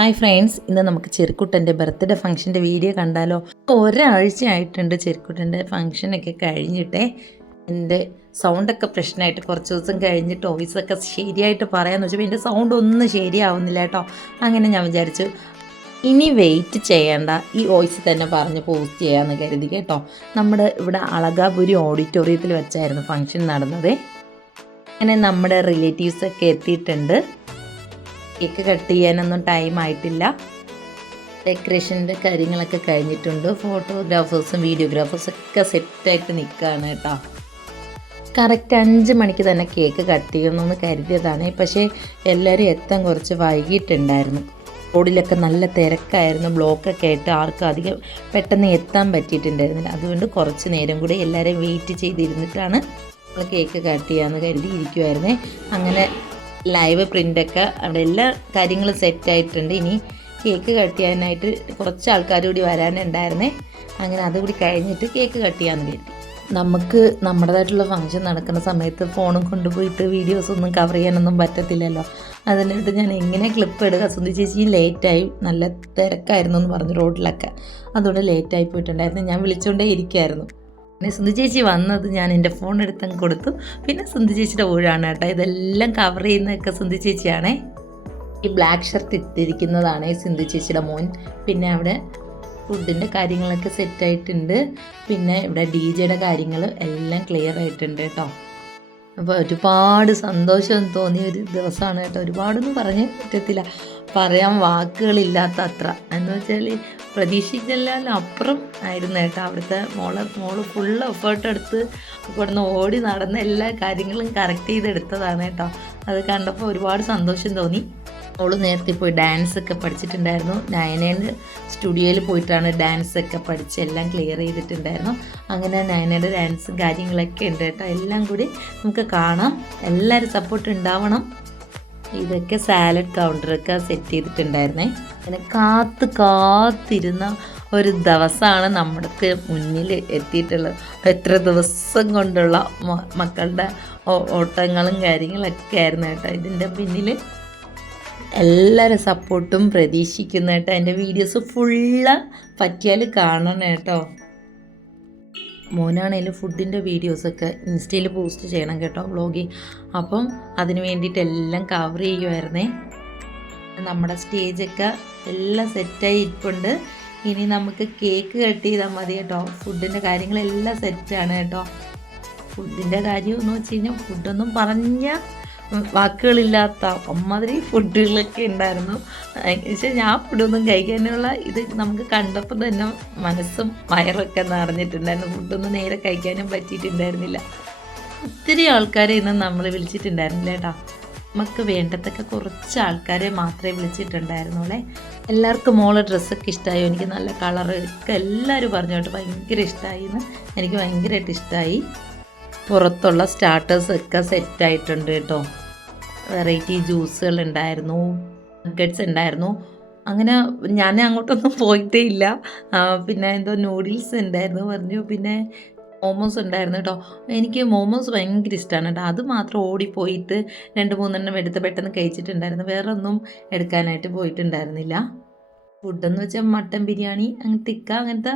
Hi friends, ഇന്ന് നമുക്ക് ചെറുക്കുട്ടൻ്റെ birthday ഫംഗ്ഷൻ്റെ video കണ്ടാലോ. ഒരാഴ്ചയായിട്ടുണ്ട് ചെറുക്കുട്ടൻ്റെ ഫംഗ്ഷനൊക്കെ കഴിഞ്ഞിട്ടേ. എൻ്റെ സൗണ്ടൊക്കെ പ്രശ്നമായിട്ട് കുറച്ച് ദിവസം കഴിഞ്ഞിട്ട് വോയിസൊക്കെ ശരിയായിട്ട് പറയാമെന്ന് വെച്ചപ്പോൾ എൻ്റെ സൗണ്ട് ഒന്നും ശരിയാവുന്നില്ല കേട്ടോ. അങ്ങനെ ഞാൻ വിചാരിച്ചു ഇനി വെയിറ്റ് ചെയ്യേണ്ട, ഈ വോയിസ് തന്നെ പറഞ്ഞ് പോസ്റ്റ് ചെയ്യാമെന്ന് കരുതി കേട്ടോ. നമ്മുടെ ഇവിടെ അളകാപുരി ഓഡിറ്റോറിയത്തിൽ വെച്ചായിരുന്നു ഫംഗ്ഷൻ നടന്നത്. അങ്ങനെ നമ്മുടെ റിലേറ്റീവ്സൊക്കെ എത്തിയിട്ടുണ്ട്. കേക്ക് കട്ട് ചെയ്യാനൊന്നും ടൈം ആയിട്ടില്ല. ഡെക്കറേഷൻ്റെ കാര്യങ്ങളൊക്കെ കഴിഞ്ഞിട്ടുണ്ട്. ഫോട്ടോഗ്രാഫേഴ്സും വീഡിയോഗ്രാഫേഴ്സും ഒക്കെ സെറ്റായിട്ട് നിൽക്കുകയാണ് കേട്ടോ. കറക്റ്റ് 5 മണിക്ക് തന്നെ കേക്ക് കട്ട് ചെയ്യണമെന്ന് കരുതിയതാണ്. പക്ഷേ എല്ലാവരും എത്താൻ കുറച്ച് വൈകിട്ടുണ്ടായിരുന്നു. റോഡിലൊക്കെ നല്ല തിരക്കായിരുന്നു. ബ്ലോക്കൊക്കെ ആയിട്ട് ആർക്കും അധികം പെട്ടെന്ന് എത്താൻ പറ്റിയിട്ടുണ്ടായിരുന്നില്ല. അതുകൊണ്ട് കുറച്ച് നേരം കൂടി എല്ലാവരെയും വെയിറ്റ് ചെയ്തിരുന്നിട്ടാണ് നമ്മൾ കേക്ക് കട്ട് ചെയ്യാമെന്ന് കരുതി ഇരിക്കുമായിരുന്നേ. അങ്ങനെ ലൈവ് പ്രിൻ്റൊക്കെ അവിടെ എല്ലാ കാര്യങ്ങളും സെറ്റായിട്ടുണ്ട്. ഇനി കേക്ക് കട്ട് ചെയ്യാനായിട്ട് കുറച്ച് ആൾക്കാർ കൂടി വരാനുണ്ടായിരുന്നേ. അങ്ങനെ അതുകൂടി കഴിഞ്ഞിട്ട് കേക്ക് കട്ട് ചെയ്യാമെന്ന് കരുതി. നമുക്ക് നമ്മുടേതായിട്ടുള്ള ഫംഗ്ഷൻ നടക്കുന്ന സമയത്ത് ഫോണും കൊണ്ടുപോയിട്ട് വീഡിയോസൊന്നും കവർ ചെയ്യാനൊന്നും പറ്റത്തില്ലല്ലോ. അതിനായിട്ട് ഞാൻ എങ്ങനെ ക്ലിപ്പ് എടുക്കുക. സുന്ദി ചേച്ചി ലേറ്റായി, നല്ല തിരക്കായിരുന്നു എന്ന് പറഞ്ഞു റോഡിലൊക്കെ. അതുകൊണ്ട് ലേറ്റായി പോയിട്ടുണ്ടായിരുന്നു. ഞാൻ വിളിച്ചുകൊണ്ടേ ഇരിക്കുമായിരുന്നു. പിന്നെ സുന്ദി ചേച്ചി വന്നത് ഞാൻ എൻ്റെ ഫോൺ എടുത്തങ്ങ് കൊടുത്തു. പിന്നെ സുന്ദി ചേച്ചിയുടെ ഊഴാണ് കേട്ടോ. ഇതെല്ലാം കവർ ചെയ്യുന്നതൊക്കെ സുന്ദി ചേച്ചിയാണേ. ഈ ബ്ലാക്ക് ഷർട്ട് ഇട്ടിരിക്കുന്നതാണ് സുന്ദി ചേച്ചിയുടെ മോൻ. പിന്നെ അവിടെ ഫുഡിൻ്റെ കാര്യങ്ങളൊക്കെ സെറ്റായിട്ടുണ്ട്. പിന്നെ ഇവിടെ DJ കാര്യങ്ങൾ എല്ലാം ക്ലിയർ ആയിട്ടുണ്ട് കേട്ടോ. അപ്പോൾ ഒരുപാട് സന്തോഷം തോന്നിയ ഒരു ദിവസമാണ് കേട്ടോ. ഒരുപാടൊന്നും പറയാൻ പറ്റത്തില്ല, പറയാൻ വാക്കുകളില്ലാത്ത അത്ര. എന്ന് വെച്ചാൽ പ്രതീക്ഷിച്ചെല്ലാം അപ്പുറം ആയിരുന്നു കേട്ടോ. അവിടുത്തെ മോള് ഫുൾ എഫേർട്ട് എടുത്ത് ഇവിടുന്ന് ഓടി നടന്ന എല്ലാ കാര്യങ്ങളും കറക്റ്റ് ചെയ്തെടുത്തതാണ് കേട്ടോ. അത് കണ്ടപ്പോൾ ഒരുപാട് സന്തോഷം തോന്നി. മോള് നേരത്തെ പോയി ഡാൻസൊക്കെ പഠിച്ചിട്ടുണ്ടായിരുന്നു. നയനയുടെ സ്റ്റുഡിയോയിൽ പോയിട്ടാണ് ഡാൻസൊക്കെ പഠിച്ച് എല്ലാം ക്ലിയർ ചെയ്തിട്ടുണ്ടായിരുന്നു. അങ്ങനെ നയനയുടെ ഡാൻസും കാര്യങ്ങളൊക്കെ ഉണ്ട് കേട്ടോ. എല്ലാം കൂടി നമുക്ക് കാണാം. എല്ലാവരും സപ്പോർട്ട് ഉണ്ടാവണം. ഇതൊക്കെ സാലഡ് കൗണ്ടറൊക്കെ സെറ്റ് ചെയ്തിട്ടുണ്ടായിരുന്നേ. അങ്ങനെ കാത്തിരുന്ന ഒരു ദിവസമാണ് നമ്മുടെ മുന്നിൽ എത്തിയിട്ടുള്ളത്. എത്ര ദിവസം കൊണ്ടുള്ള മക്കളുടെ ഓട്ടങ്ങളും കാര്യങ്ങളൊക്കെ ആയിരുന്നു കേട്ടോ. ഇതിൻ്റെ പിന്നിൽ എല്ലാവരും സപ്പോർട്ടും പ്രതീക്ഷിക്കുന്ന കേട്ടോ. എൻ്റെ വീഡിയോസ് ഫുള്ള് പറ്റിയാൽ കാണണം കേട്ടോ. മോനാണേലും ഫുഡിൻ്റെ വീഡിയോസൊക്കെ ഇൻസ്റ്റയിൽ പോസ്റ്റ് ചെയ്യണം കേട്ടോ, വ്ളോഗിങ്. അപ്പം അതിന് വേണ്ടിയിട്ട് എല്ലാം കവർ ചെയ്യുമായിരുന്നേ. നമ്മുടെ സ്റ്റേജൊക്കെ എല്ലാം സെറ്റായി ഇരിപ്പുണ്ട്. ഇനി നമുക്ക് കേക്ക് കട്ട് ചെയ്താൽ മതി കേട്ടോ. ഫുഡിൻ്റെ കാര്യങ്ങളെല്ലാം സെറ്റാണ് കേട്ടോ. ഫുഡിൻ്റെ കാര്യം എന്ന് വെച്ച് കഴിഞ്ഞാൽ ഫുഡൊന്നും പറഞ്ഞാൽ വാക്കുകളില്ലാത്ത അമ്മാതിരി ഫുഡുകളൊക്കെ ഉണ്ടായിരുന്നു. പക്ഷേ ഞാൻ ഫുഡൊന്നും കഴിക്കാനുള്ള ഇത് നമുക്ക് കണ്ടപ്പോൾ തന്നെ മനസ്സും വയറൊക്കെ നിറഞ്ഞിട്ടുണ്ടായിരുന്നു. ഫുഡൊന്നും നേരെ കഴിക്കാനും പറ്റിയിട്ടുണ്ടായിരുന്നില്ല. ഒത്തിരി ആൾക്കാരെ ഇന്ന് നമ്മൾ വിളിച്ചിട്ടുണ്ടായിരുന്നില്ല കേട്ടോ. നമുക്ക് വേണ്ടതൊക്കെ കുറച്ച് ആൾക്കാരെ മാത്രമേ വിളിച്ചിട്ടുണ്ടായിരുന്നുള്ളേ. എല്ലാവർക്കും മോളെ ഡ്രസ്സൊക്കെ ഇഷ്ടമായി. എനിക്ക് നല്ല കളറ് ഒക്കെ എല്ലാവരും പറഞ്ഞു കേട്ടോ. ഭയങ്കര ഇഷ്ടമായി എന്ന്. എനിക്ക് ഭയങ്കരമായിട്ട് ഇഷ്ടമായി. പുറത്തുള്ള സ്റ്റാർട്ടേഴ്സൊക്കെ സെറ്റായിട്ടുണ്ട് കേട്ടോ. വെറൈറ്റി ജ്യൂസുകൾ ഉണ്ടായിരുന്നു, നഗറ്റ്സ് ഉണ്ടായിരുന്നു. അങ്ങനെ ഞാൻ അങ്ങോട്ടൊന്നും പോയിട്ടേ ഇല്ല. പിന്നെ എന്തോ നൂഡിൽസ് ഉണ്ടായിരുന്നു പറഞ്ഞു. പിന്നെ മോമോസ് ഉണ്ടായിരുന്നു കേട്ടോ. എനിക്ക് മോമോസ് ഭയങ്കര ഇഷ്ടമാണ് കേട്ടോ. അത് മാത്രം ഓടിപ്പോയിട്ട് 2-3 എടുത്ത് പെട്ടെന്ന് കഴിച്ചിട്ടുണ്ടായിരുന്നു. വേറെ ഒന്നും എടുക്കാനായിട്ട് പോയിട്ടുണ്ടായിരുന്നില്ല. ഫുഡെന്ന് വെച്ചാൽ മട്ടൻ ബിരിയാണി, അങ്ങനെ തിക്ക, അങ്ങനത്തെ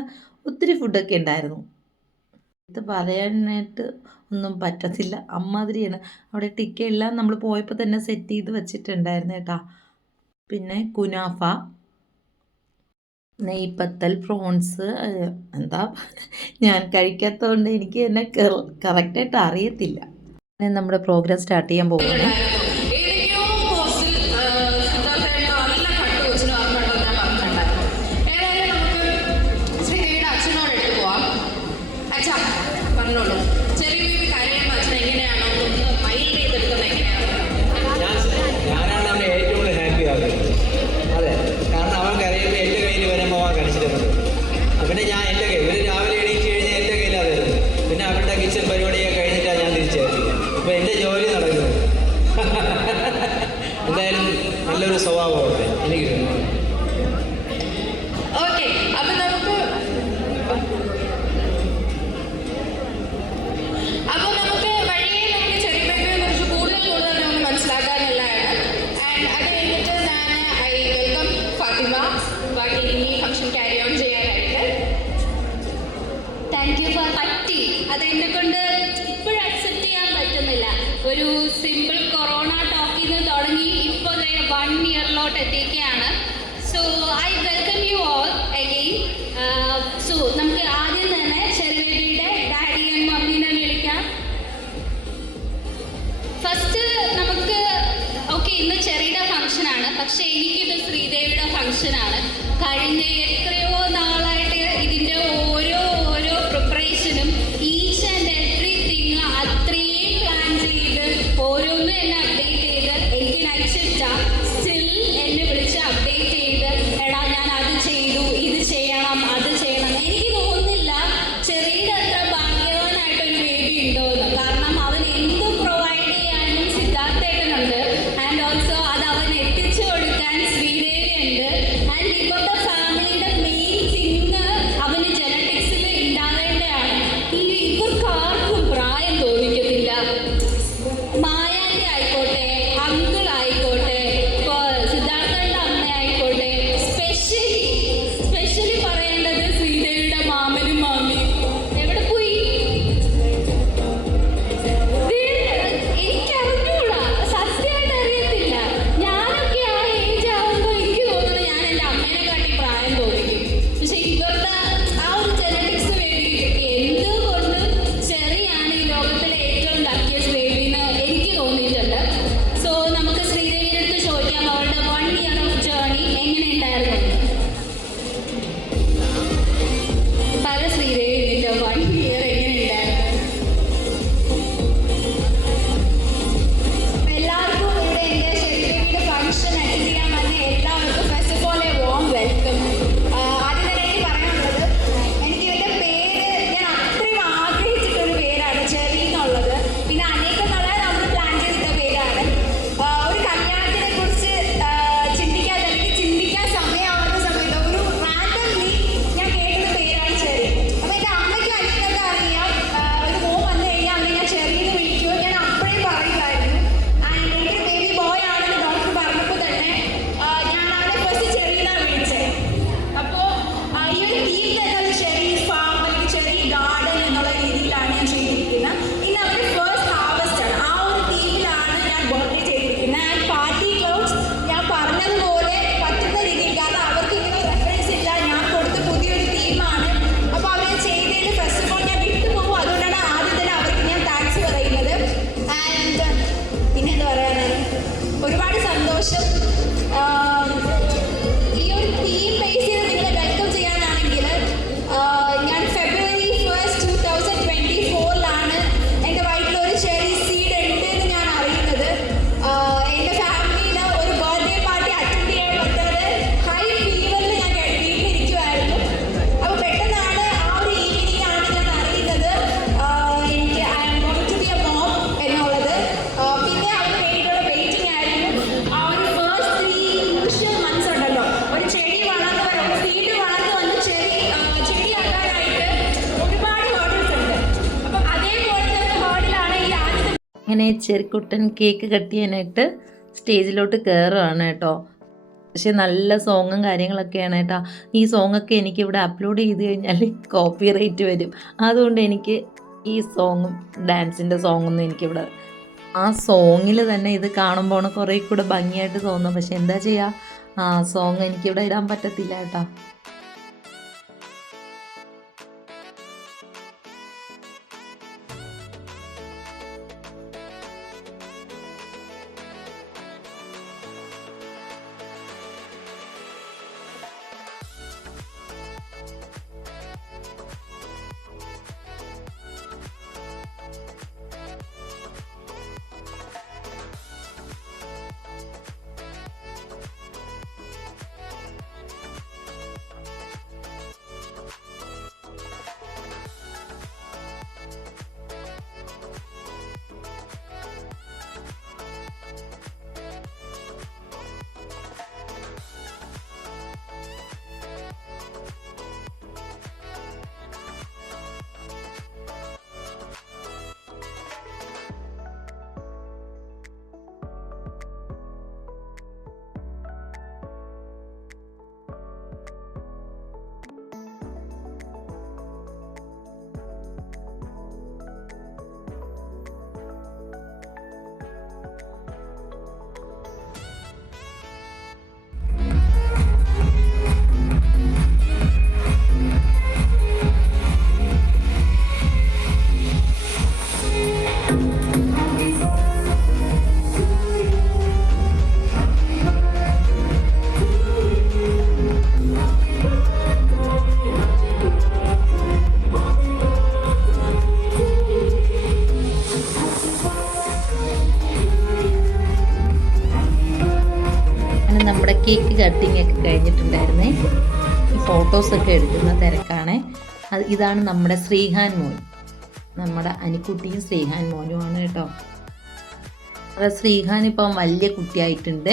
ഒത്തിരി ഫുഡൊക്കെ ഉണ്ടായിരുന്നു. ഇത് പറയാനായിട്ട് ഒന്നും പറ്റത്തില്ല, അമ്മാതിരിയാണ്. അവിടെ ടിക്കയെല്ലാം നമ്മൾ പോയപ്പോൾ തന്നെ സെറ്റ് ചെയ്ത് വെച്ചിട്ടുണ്ടായിരുന്നു കേട്ടോ. പിന്നെ കുനാഫ, നെയ്പത്തൽ, പ്രോൺസ്, എന്താ ഞാൻ കഴിക്കാത്തതുകൊണ്ട് എനിക്ക് എന്നെ കറക്റ്റായിട്ട് അറിയത്തില്ല. നമ്മുടെ പ്രോഗ്രാം സ്റ്റാർട്ട് ചെയ്യാൻ പോകുന്നത്. പിന്നെ ഞാൻ എൻ്റെ കയ്യിൽ ഇവർ രാവിലെ എണീറ്റ് കഴിഞ്ഞാൽ എൻ്റെ കയ്യിലായിരുന്നു. പിന്നെ അവരുടെ കിച്ചൺ പരിപാടിയൊക്കെ കഴിഞ്ഞിട്ടാണ് ഞാൻ തിരിച്ചെത്തിയത്. അപ്പോൾ എൻ്റെ ജോലി നടക്കുന്നത്. എന്തായാലും നല്ലൊരു സ്വഭാവമൊക്കെ എനിക്ക് കിട്ടുന്നു. ഓക്കെ, അപ്പം നമുക്ക് വഴിയെ നമുക്ക് ചെറിയ കുറിച്ച് കൂടുതൽ നമുക്ക് മനസ്സിലാക്കാനുള്ളതാണ്. ആൻഡ് അത് കഴിഞ്ഞിട്ട് ഞാൻ ഐ വെൽക്കം ഇങ്ങോട്ട് എത്തിയിരിക്കുകയാണ്. So I welcome you all again. So നമുക്ക് ആദ്യം തന്നെ ചെറി ബേബിയുടെ ഡാഡി ആൻഡ് മമ്മീനെ വിളിക്കാം. ഫസ്റ്റ് നമുക്ക് ഇന്ന് ചെറിയുടെ ഫംഗ്ഷനാണ്, പക്ഷേ എനിക്കിത് ശ്രീദേവിയുടെ ഫംഗ്ഷനാണ്. കഴിഞ്ഞ എത്രയോ നാളായിട്ട് ഇതിൻ്റെ ഓരോ പ്രിപ്പറേഷനും ഈച്ച് ആൻഡ് എവ്രിതിങ് അത്രയും പ്ലാൻ ചെയ്ത് ഓരോന്നും എന്നെ അപ്ഡേറ്റ് ചെയ്ത് എനിക്ക് നൈറ്റ് ഷിഫ്റ്റാണ്. സ്റ്റിൽ എന്നെ വിളിച്ച് അപ്ഡേറ്റ് ചെയ്ത് എടാ ഞാൻ അത് ചെയ്തു, ഇത് ചെയ്യണം, അത് ചെയ്യണം. എനിക്ക് തോന്നുന്നില്ല ചെറിയുടെ അത്ര ഭാഗ്യവാനായിട്ടൊരു ബേബി ഉണ്ടോയെന്ന്. കാരണം അവൻ എന്ത് പ്രൊവൈഡ് ചെയ്യാനും സിദ്ധാർത്ഥേട്ടനുണ്ട്. ആൻഡ് ഓൾസോ അത് അവൻ എത്തിച്ചു കൊടുക്കാൻ ശ്രീദേവി ഉണ്ട്. ആൻഡ് ഇവരുടെ ഫാമിലിയുടെ മെയിൻ തിങ് അവന് ജനറ്റിക്സിൽ ഉണ്ടാവേണ്ടതാണ്. ഇവർക്ക് ആർക്കും പ്രായം തോന്നിക്കത്തില്ല. മായാൻ്റെ ആയിക്കോട്ടെ, അങ്കിൾ ആയിക്കോട്ടെ, ഇപ്പോൾ സിദ്ധാർത്ഥന്റെ അമ്മ ആയിക്കോട്ടെ, സ്പെഷ്യലി പറയേണ്ടത് ശ്രീദേവിയുടെ മാമനും മാമിയും. എവിടെ പോയി? എനിക്കറിഞ്ഞൂടാ, സത്യമായിട്ട് അറിയത്തില്ല. ഞാനൊക്കെ ആ ഏജ് ആകുമ്പോൾ എനിക്ക് തോന്നുന്നു ഞാൻ എൻ്റെ അമ്മേനെ കാട്ടി പ്രായം തോന്നിക്കും. പക്ഷെ ഇവരുടെ ആ ഒരു ജനറ്റിക്സ് ബേബിക്ക് എന്തുകൊണ്ടും ചെറിയാണ് ഈ ലോകത്തിലെ ഏറ്റവും ലക്കിയസ്റ്റ് ബേബിന്ന് എനിക്ക് തോന്നിയിട്ടുണ്ട്. സോ നമുക്ക് ശ്രീദേവിയുടെ അടുത്ത് ചോദിക്കാം അവളുടെ 1 year ഓഫ് ജേർണി എങ്ങനെ ഉണ്ടായിരുന്നു. പല ശ്രീദേവി ഇതിൻ്റെ 1 year എങ്ങനെ ഉണ്ടായിരുന്നു. എല്ലാവർക്കും ഇവിടെ എൻ്റെ ചെറിയ ഫംഗ്ഷൻ അറ്റൻഡ് ചെയ്യാൻ വന്ന എല്ലാവർക്കും first of all a warm welcome. ആദ്യം തന്നെ എനിക്ക് പറയാനുള്ളത്, എനിക്ക് ഇതിൻ്റെ പേര് ഞാൻ അത്രയും ആഗ്രഹിച്ചിട്ടൊരു പേരാണ് ചെറി എന്നുള്ളത്. പിന്നെ അനേകം നാളെ നമ്മൾ പ്ലാൻ ചെയ്തിട്ട പേരാണ്. ഒരു കല്യാണത്തിനെ കുറിച്ച് ചിന്തിക്കാൻ സമയമാവുന്ന സമയത്ത് ഒരു റാൻഡംലി ഞാൻ കേട്ടൊരു പേരാണ് ചെറി. അപ്പോൾ എൻ്റെ അമ്മയ്ക്ക് അനിയനൊക്കെ അറിയാം, ഒരു മോൻ വന്നു കഴിഞ്ഞാൽ അവനെ ഞാൻ ചെറിയെന്ന് വിളിക്കുമോ ഞാൻ അപ്പോഴേ പറയുമായിരുന്നു. ആൻഡ് എൻ്റെ ബേബി ബോയ് ആണെന്ന് ഡോക്ടർ പറഞ്ഞപ്പോൾ തന്നെ ഞാൻ അവനെ ഫസ്റ്റ് ചെറിയെന്നാണ് വിളിച്ചത്. അപ്പോൾ ഈ ഒരു ടീം തന്നെ ഒരു ചെറി ഫാം അല്ലെങ്കിൽ ചെറി ഗാർഡൻ എന്നുള്ള രീതിയിലാണ് ഞാൻ ചെയ്തിരിക്കുന്നത്. ഇന്ന് അവരുടെ ഫസ്റ്റ് ഹാർവസ്റ്റ് ആണ്. ആ ഒരു ടീമിലാണ് ഞാൻ ബർത്ത്ഡേ ചെയ്തിരിക്കുന്നത്. ആൻഡ് പാർട്ടി ക്ലൗഡ്സ് ഞാൻ പറഞ്ഞതുപോലെ പറ്റുന്ന രീതിയിൽ, കാരണം അവർക്ക് ഇങ്ങനെ റെഫറൻസ് ഇല്ല, ഞാൻ കൊടുത്ത പുതിയൊരു തീമാണ്. അപ്പോൾ അവരെ ചെയ്തതിന് ഫസ്റ്റ് ഓഫ് ഓൾ ഞാൻ വിട്ടുപോകും. അതുകൊണ്ടാണ് ആദ്യം തന്നെ അവർക്ക് ഞാൻ താങ്ക്സ് പറയുന്നത്. ആൻഡ് പിന്നെ എന്താ പറയാനാണ്, ഒരുപാട് സന്തോഷം. ഈ ഒരു തീം ബേസ് ചെയ്ത് നിങ്ങളെ വെൽക്കം ചെയ്യാനാണെങ്കിൽ ഞാൻ February 1st, 2024 എൻ്റെ വയറ്റിൽ ഒരു ചെറി സീഡ് ഉണ്ട് എന്ന് ഞാൻ അറിയുന്നത്. എൻ്റെ ഫാമിലിയിൽ ഒരു ബർത്ത്ഡേ പാർട്ടി അറ്റൻഡ് ചെയ്യാൻ പറ്റാതെ ഹൈ ഫീവറിൽ ഞാൻ വീട്ടിലിരിക്കുമായിരുന്നു. അപ്പോൾ പെട്ടെന്നാണ് ആ ഒരു ഈവനിങ് ആണ് ഞാൻ അറിയുന്നത് എനിക്ക് I am going to be a mom എന്നുള്ളത്. പിന്നെ അതിന് വേണ്ടിയിട്ടുള്ള വെയിറ്റിംഗ് ആയിരുന്നു. ആ ഒരു ഫസ്റ്റ് 3 crucial months ഉണ്ടല്ലോ, ഒരു ചെടി വളർന്ന് വരും, സീഡ് വളർന്ന് വന്ന് ചെടിയാക്കാനായിട്ട് ഒരുപാട് ഹേർഡിൽസ് ഉണ്ട്. അപ്പം അതേപോലത്തെ ഒരു ഹേർഡിലാണ് ഈ ആദ്യത്തെ. അങ്ങനെ ചെറിക്കുട്ടൻ കേക്ക് കട്ട് ചെയ്യാനായിട്ട് സ്റ്റേജിലോട്ട് കയറുകയാണ് കേട്ടോ. പക്ഷെ നല്ല സോങ്ങും കാര്യങ്ങളൊക്കെയാണ് കേട്ടോ. ഈ സോങ്ങൊക്കെ എനിക്കിവിടെ അപ്ലോഡ് ചെയ്ത് കഴിഞ്ഞാൽ കോപ്പി റൈറ്റ് വരും. അതുകൊണ്ട് എനിക്ക് ഈ സോങ്ങും ഡാൻസിൻ്റെ സോങ്ങൊന്നും എനിക്കിവിടെ, ആ സോങ്ങിൽ തന്നെ ഇത് കാണുമ്പോൾ കുറേ കൂടെ ഭംഗിയായിട്ട് തോന്നും. പക്ഷെ എന്താ ചെയ്യുക, ആ സോങ് എനിക്കിവിടെ ഇടാൻ പറ്റത്തില്ല കേട്ടോ. ഷൂട്ടിംഗ് ഒക്കെ കഴിഞ്ഞിട്ടുണ്ടായിരുന്നേ. ഫോട്ടോസൊക്കെ എടുക്കുന്ന തിരക്കാണ്. ഇതാണ് നമ്മുടെ ശ്രീഹാൻ മോൻ, നമ്മുടെ അനിക്കുട്ടിയും ശ്രീഹാൻ മോനുമാണ് കേട്ടോ. ശ്രീഹാൻ ഇപ്പം വലിയ കുട്ടിയായിട്ടുണ്ട്.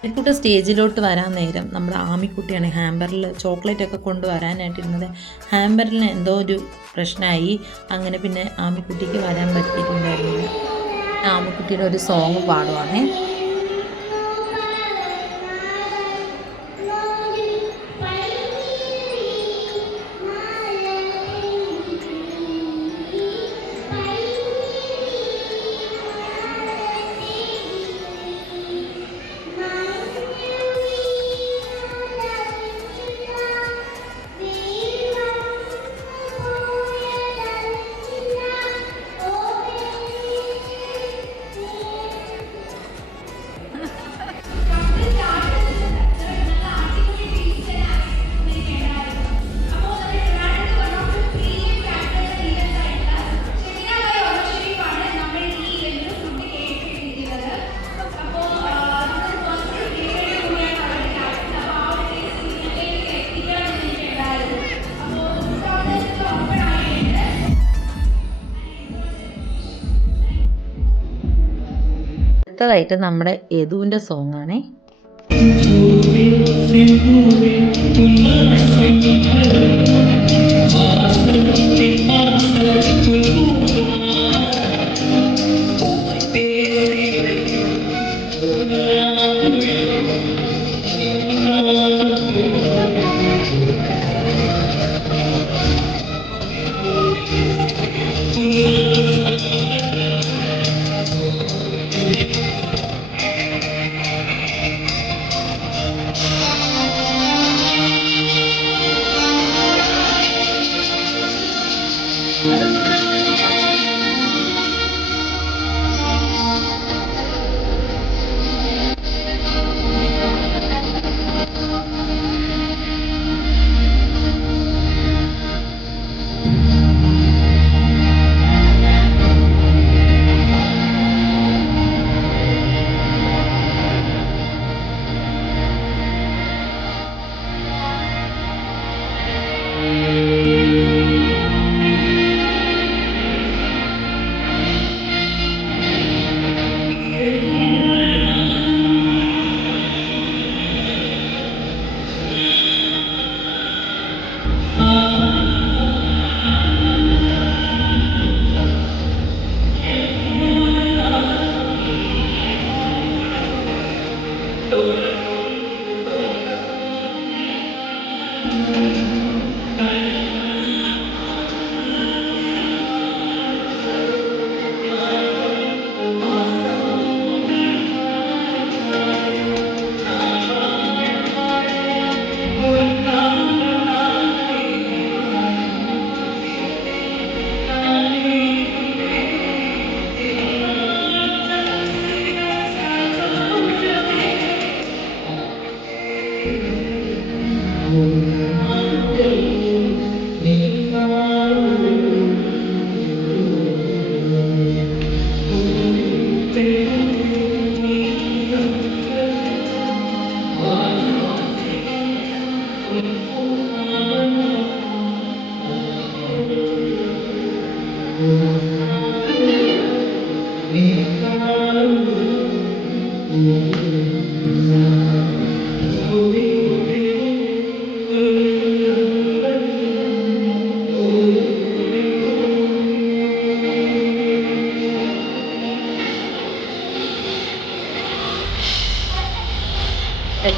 അനിക്കുട്ടി സ്റ്റേജിലോട്ട് വരാൻ നേരം നമ്മുടെ ആമിക്കുട്ടിയാണ് ഹാമ്പറിൽ ചോക്ലേറ്റ് ഒക്കെ കൊണ്ടുവരാനായിട്ടിരുന്നത്. ഹാമ്പറിന് എന്തോ ഒരു പ്രശ്നമായി. അങ്ങനെ പിന്നെ ആമിക്കുട്ടിക്ക് വരാൻ പറ്റിയിട്ടുണ്ടായിരുന്നില്ല. ആമിക്കുട്ടിയുടെ ഒരു സോങ് പാടുവാണേ. അടുത്തതായിട്ട് നമ്മുടെ യദുവിൻ്റെ സോങ്ങാണേ.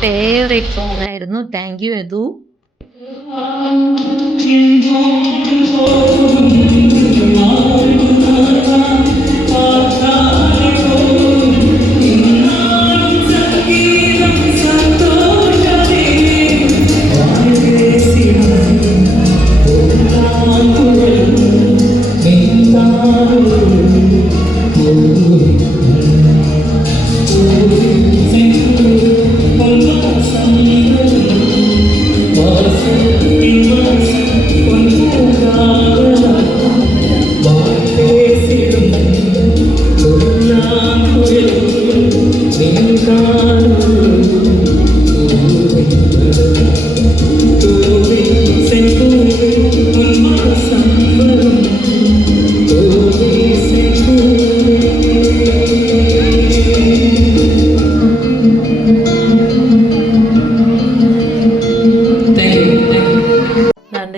ഫേവറേറ്റ് സോങ് ആയിരുന്നു. Thank you Yadu.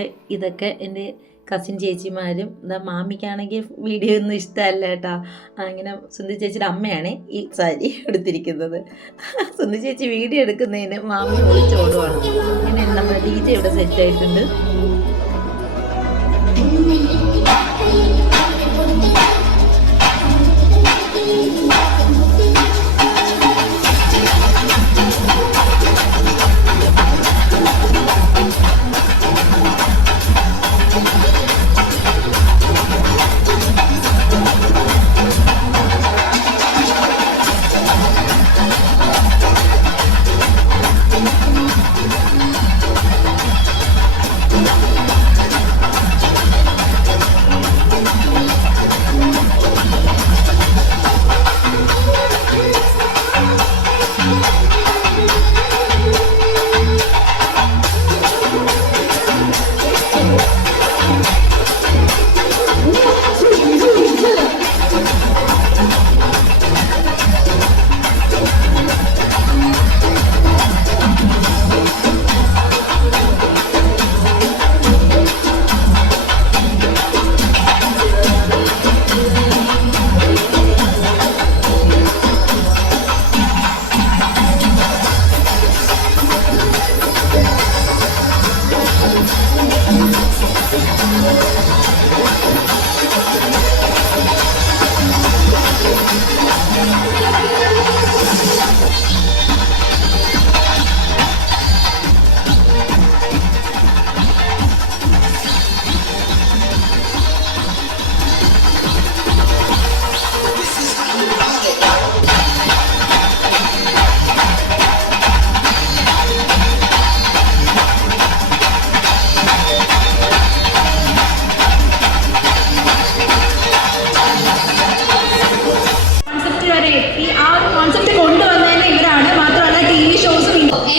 അതുപോലെ ഇതൊക്കെ എൻ്റെ കസിൻ ചേച്ചിമാരും മാമിക്കാണെങ്കിൽ വീഡിയോ ഒന്നും ഇഷ്ടമല്ല കേട്ടോ. അങ്ങനെ സുന്ദി ചേച്ചിയുടെ അമ്മയാണ് ഈ സാരി എടുത്തിരിക്കുന്നത്. സുന്ദി ചേച്ചി വീഡിയോ എടുക്കുന്നതിന് മാമി ഒളിച്ചോടുവാണ്. അങ്ങനെ നമ്മുടെ DJ ഇവിടെ സെറ്റായിട്ടുണ്ട്.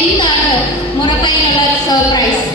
എന്താണ് മുറപ്പയ്യനുള്ള സർപ്രൈസ്?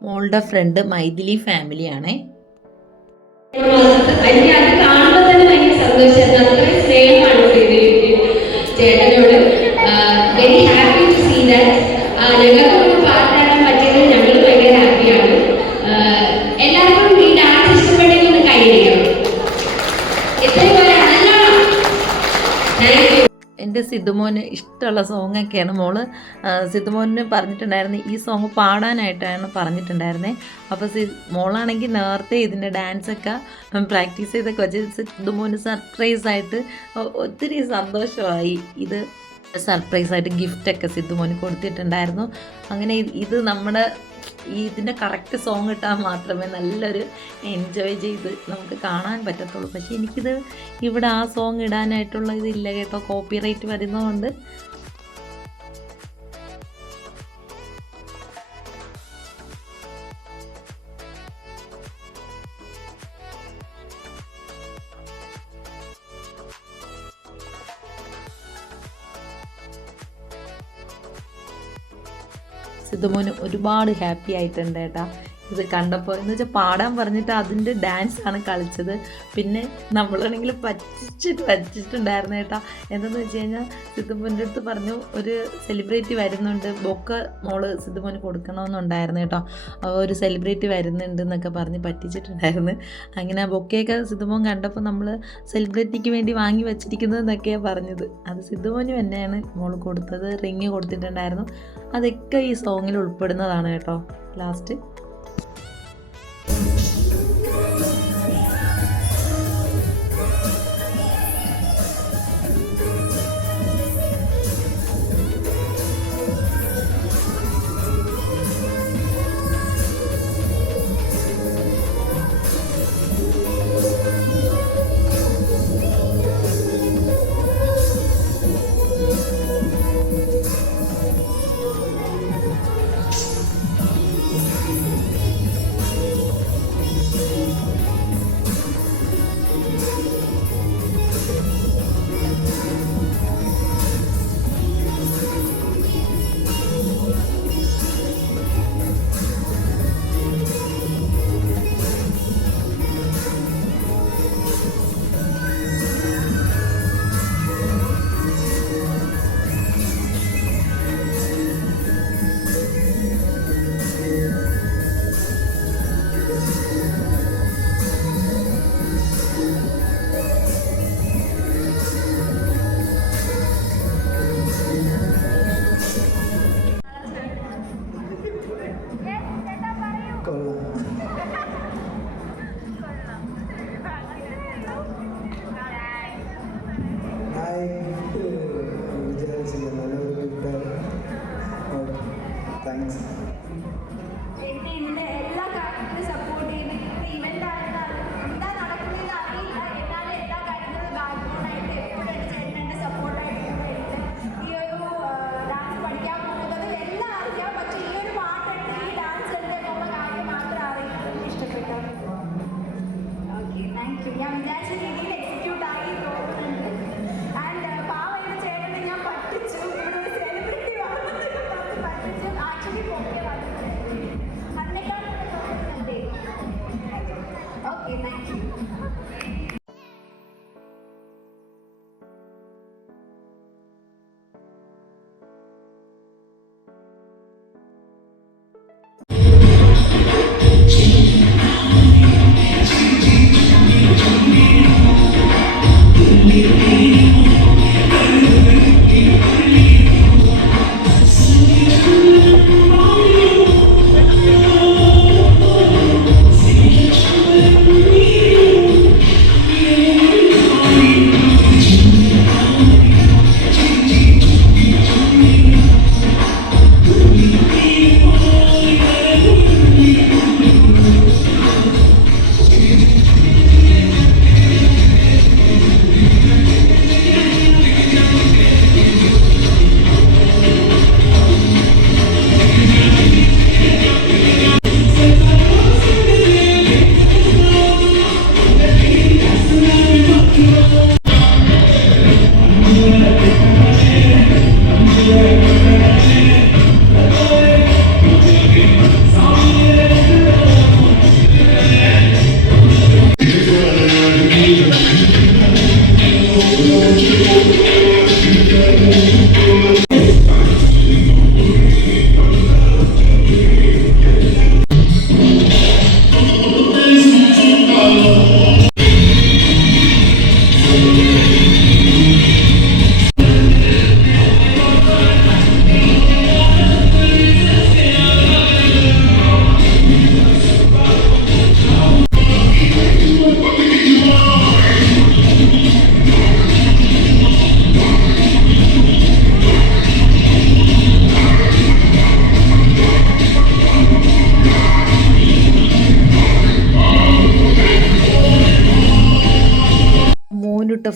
മോളുടെ ഫ്രണ്ട് മൈഥിലി ഫാമിലിയാണേ. എനിക്ക് അത് കാണുമ്പോൾ തന്നെ ഭയങ്കര സന്തോഷമായിരുന്നു. അത്രയും സ്നേഹമാണ് ചേട്ടനോട്. Very happy to see that. ഞങ്ങൾക്ക് പാട്ടാടാൻ പറ്റിയതിൽ ഞങ്ങൾ ഭയങ്കര ഹാപ്പിയാണ്. എല്ലാവർക്കും ഈ ഡാൻസ് ഇഷ്ടപ്പെട്ടെങ്കിൽ ഒന്ന് കൈയടിക്കണം. എത്രയും പേരാണ്? Thank you. എൻ്റെ സിദ്ധുമോന് ഇഷ്ടമുള്ള സോങ്ങൊക്കെയാണ്. മോള് സിദ്ധുമോന് പറഞ്ഞിട്ടുണ്ടായിരുന്നു ഈ സോങ് പാടാനായിട്ടാണ് പറഞ്ഞിട്ടുണ്ടായിരുന്നത്. അപ്പോൾ മോളാണെങ്കിൽ നേരത്തെ ഇതിൻ്റെ ഡാൻസൊക്കെ പ്രാക്ടീസ് ചെയ്തൊക്കെ വെച്ച് സിദ്ധുമോന് സർപ്രൈസായിട്ട് ഒത്തിരി സന്തോഷമായി. ഇത് സർപ്രൈസായിട്ട് ഗിഫ്റ്റൊക്കെ സിദ്ധുമോന് കൊടുത്തിട്ടുണ്ടായിരുന്നു. അങ്ങനെ ഇത് നമ്മുടെ ഇതിൻ്റെ കറക്റ്റ് സോങ് ഇട്ടാൽ മാത്രമേ നല്ലൊരു എൻജോയ് ചെയ്ത് നമുക്ക് കാണാൻ പറ്റത്തുള്ളൂ. പക്ഷേ എനിക്കിത് ഇവിടെ ആ സോങ് ഇടാനായിട്ടുള്ള ഇതില്ല കേട്ടോ, കോപ്പിറൈറ്റ് വരുന്നതുകൊണ്ട്. സിദ്ധുമോന് ഒരുപാട് ഹാപ്പി ആയിട്ടുണ്ട് കേട്ടോ. ഇത് കണ്ടപ്പോൾ എന്ന് വെച്ചാൽ പാടാൻ പറഞ്ഞിട്ട് അതിൻ്റെ ഡാൻസാണ് കളിച്ചത്. പിന്നെ നമ്മളാണെങ്കിൽ പറ്റിച്ചിട്ടുണ്ടായിരുന്നു കേട്ടോ. എന്താണെന്ന് വെച്ച് കഴിഞ്ഞാൽ സിദ്ധുമോൻ്റെ അടുത്ത് പറഞ്ഞു ഒരു സെലിബ്രിറ്റി വരുന്നുണ്ട്, ബൊക്ക മോള് സിദ്ധുമോന് കൊടുക്കണമെന്നുണ്ടായിരുന്നു കേട്ടോ. ഒരു സെലിബ്രിറ്റി വരുന്നുണ്ട് എന്നൊക്കെ പറഞ്ഞ് പറ്റിച്ചിട്ടുണ്ടായിരുന്നു. അങ്ങനെ ആ ബൊക്കയൊക്കെ സിദ്ധുമോൻ കണ്ടപ്പോൾ നമ്മൾ സെലിബ്രിറ്റിക്ക് വേണ്ടി വാങ്ങി വച്ചിരിക്കുന്നതെന്നൊക്കെയാണ് പറഞ്ഞത്. അത് സിദ്ധുമോന് തന്നെയാണ് മോള് കൊടുത്തത്. റിങ് കൊടുത്തിട്ടുണ്ടായിരുന്നു. അതൊക്കെ ഈ സോങ്ങിൽ ഉൾപ്പെടുന്നതാണ് കേട്ടോ. ലാസ്റ്റ്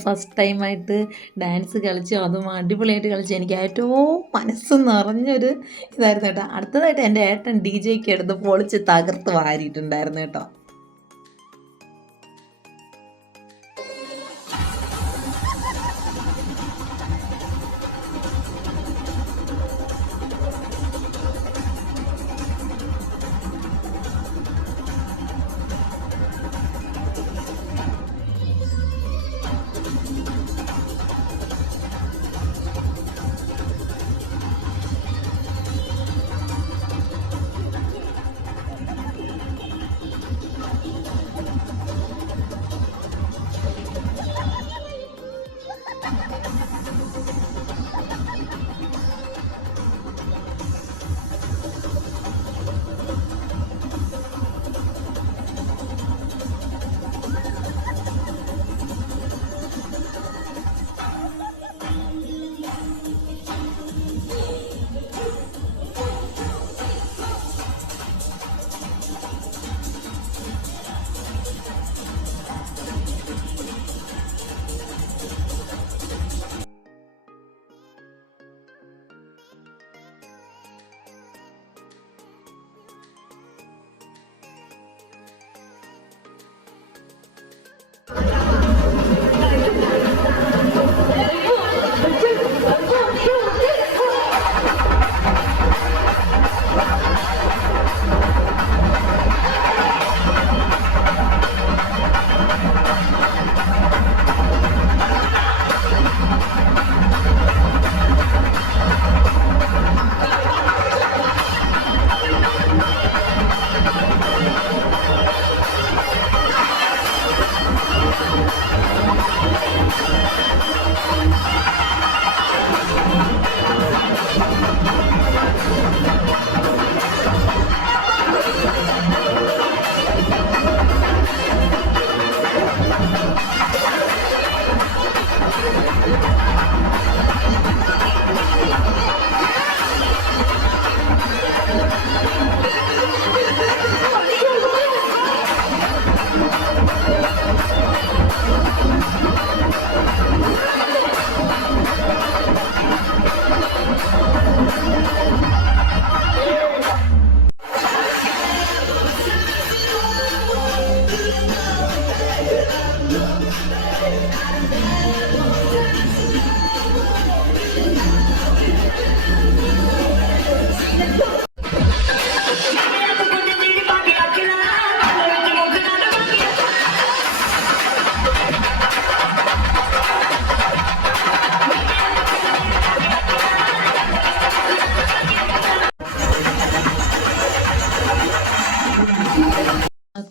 ഫസ്റ്റ് ടൈമായിട്ട് ഡാൻസ് കളിച്ചു, അതും അടിപൊളിയായിട്ട് കളിച്ചു. എനിക്ക് ഏറ്റവും മനസ്സ് നിറഞ്ഞൊരു ഇതായിരുന്നു കേട്ടോ. അടുത്തതായിട്ട് എൻ്റെ ഏട്ടൻ DJ എടുത്ത് പൊളിച്ച് തകർത്ത് വാരിയിട്ടുണ്ടായിരുന്നു കേട്ടോ.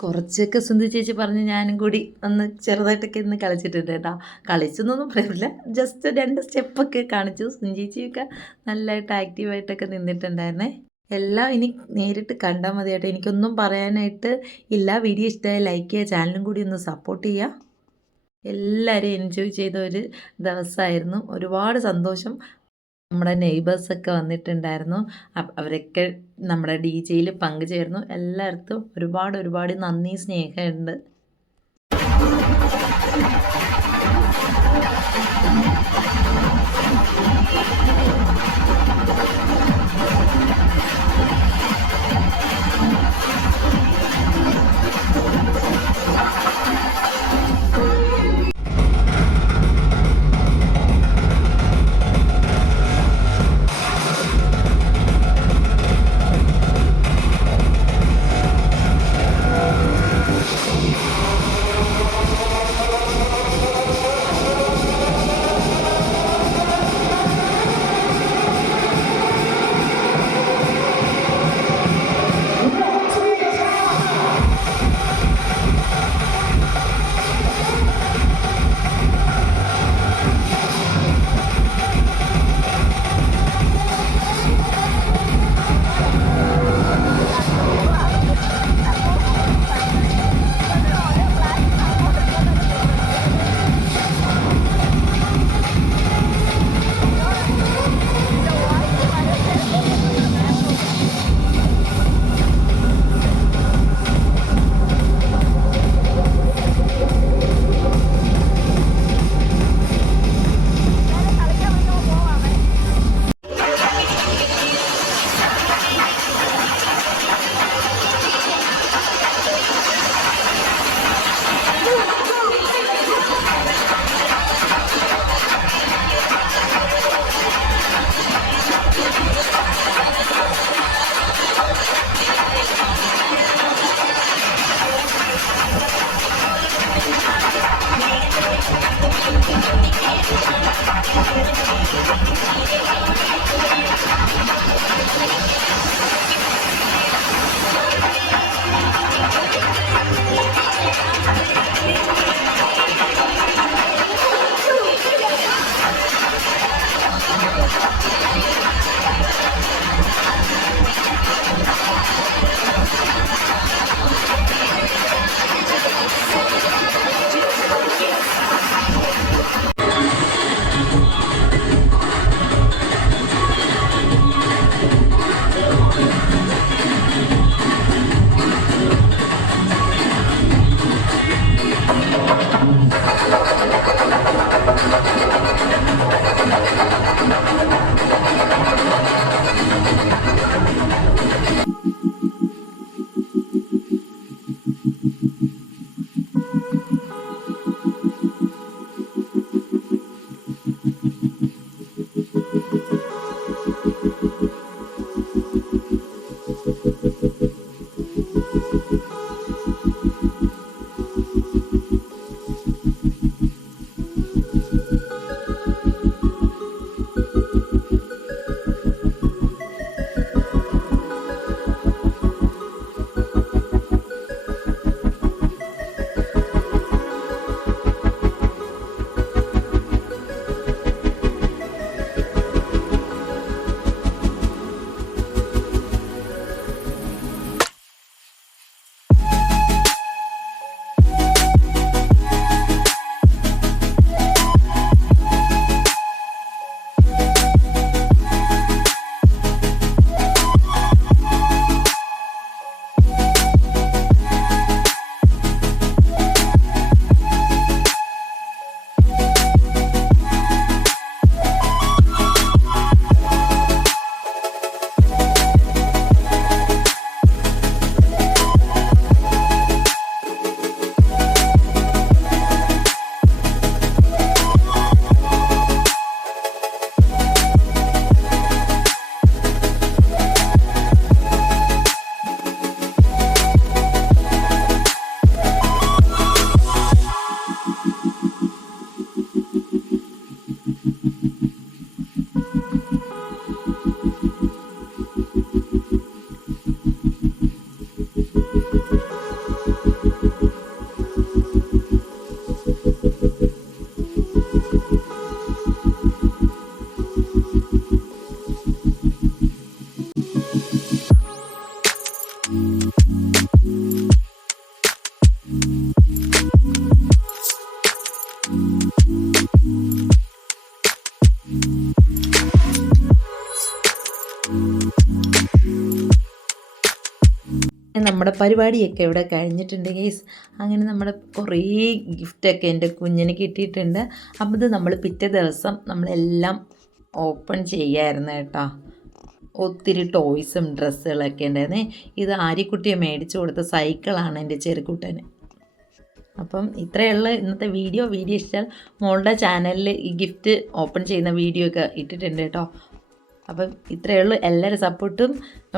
കുറച്ചൊക്കെ സുന്ദരി ചേച്ചി പറഞ്ഞ് ഞാനും കൂടി ഒന്ന് ചെറുതായിട്ടൊക്കെ ഇന്ന് കളിച്ചിട്ടുണ്ട് കേട്ടോ. കളിച്ചെന്നൊന്നും പറയില്ല, ജസ്റ്റ് 2 സ്റ്റെപ്പൊക്കെ കാണിച്ചു. സുന്ദരി ചേച്ചിയൊക്കെ നല്ലതായിട്ട് ആക്റ്റീവായിട്ടൊക്കെ നിന്നിട്ടുണ്ടായിരുന്നേ. എല്ലാം ഇനി നേരിട്ട് കണ്ടാൽ മതി കേട്ടോ. എനിക്കൊന്നും പറയാനായിട്ട് ഇല്ല. വീഡിയോ ഇഷ്ടമായി ലൈക്ക് ചെയ്യുക, ചാനലും കൂടി ഒന്ന് സപ്പോർട്ട് ചെയ്യുക. എല്ലാവരും എൻജോയ് ചെയ്ത ഒരു ദിവസമായിരുന്നു. ഒരുപാട് സന്തോഷം. നമ്മുടെ നെയ്ബേഴ്സൊക്കെ വന്നിട്ടുണ്ടായിരുന്നു. അവരൊക്കെ നമ്മുടെ DJയിൽ പങ്കുചേർന്നു. എല്ലാവർക്കും ഒരുപാട് നന്ദി, സ്നേഹമുണ്ട്. നമ്മുടെ പരിപാടിയൊക്കെ ഇവിടെ കഴിഞ്ഞിട്ടുണ്ട് ഗൈസ്. അങ്ങനെ നമ്മുടെ കുറേ ഗിഫ്റ്റൊക്കെ എൻ്റെ കുഞ്ഞിന് കിട്ടിയിട്ടുണ്ട്. അപ്പോൾ ഇത് നമ്മൾ പിറ്റേ ദിവസം നമ്മളെല്ലാം ഓപ്പൺ ചെയ്യായിരുന്നു കേട്ടോ. ഒത്തിരി ടോയ്സും ഡ്രസ്സുകളൊക്കെ ഉണ്ടായിരുന്നേ. ഇത് ആര്യക്കുട്ടിയെ മേടിച്ചു കൊടുത്ത സൈക്കിളാണ് എൻ്റെ ചെറുക്കുട്ടന്. അപ്പം ഇത്രയുള്ള ഇന്നത്തെ വീഡിയോ ഇഷ്ടമാൽ മോളുടെ ചാനലിൽ ഈ ഗിഫ്റ്റ് ഓപ്പൺ ചെയ്യുന്ന വീഡിയോ ഒക്കെ ഇട്ടിട്ടുണ്ട് കേട്ടോ. അപ്പം ഇത്രയേ ഉള്ളൂ. എല്ലാവരും സപ്പോർട്ടും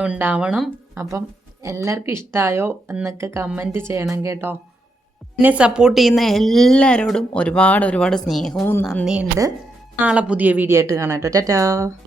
ഉണ്ടാവണം. അപ്പം എല്ലാവർക്കും ഇഷ്ടമായോ എന്നൊക്കെ കമൻറ്റ് ചെയ്യണം കേട്ടോ. എന്നെ സപ്പോർട്ട് ചെയ്യുന്ന എല്ലാവരോടും ഒരുപാട് സ്നേഹവും നന്ദിയുണ്ട്. നാളെ പുതിയ വീഡിയോ ആയിട്ട് കാണാം കേട്ടോ. ടാറ്റാ.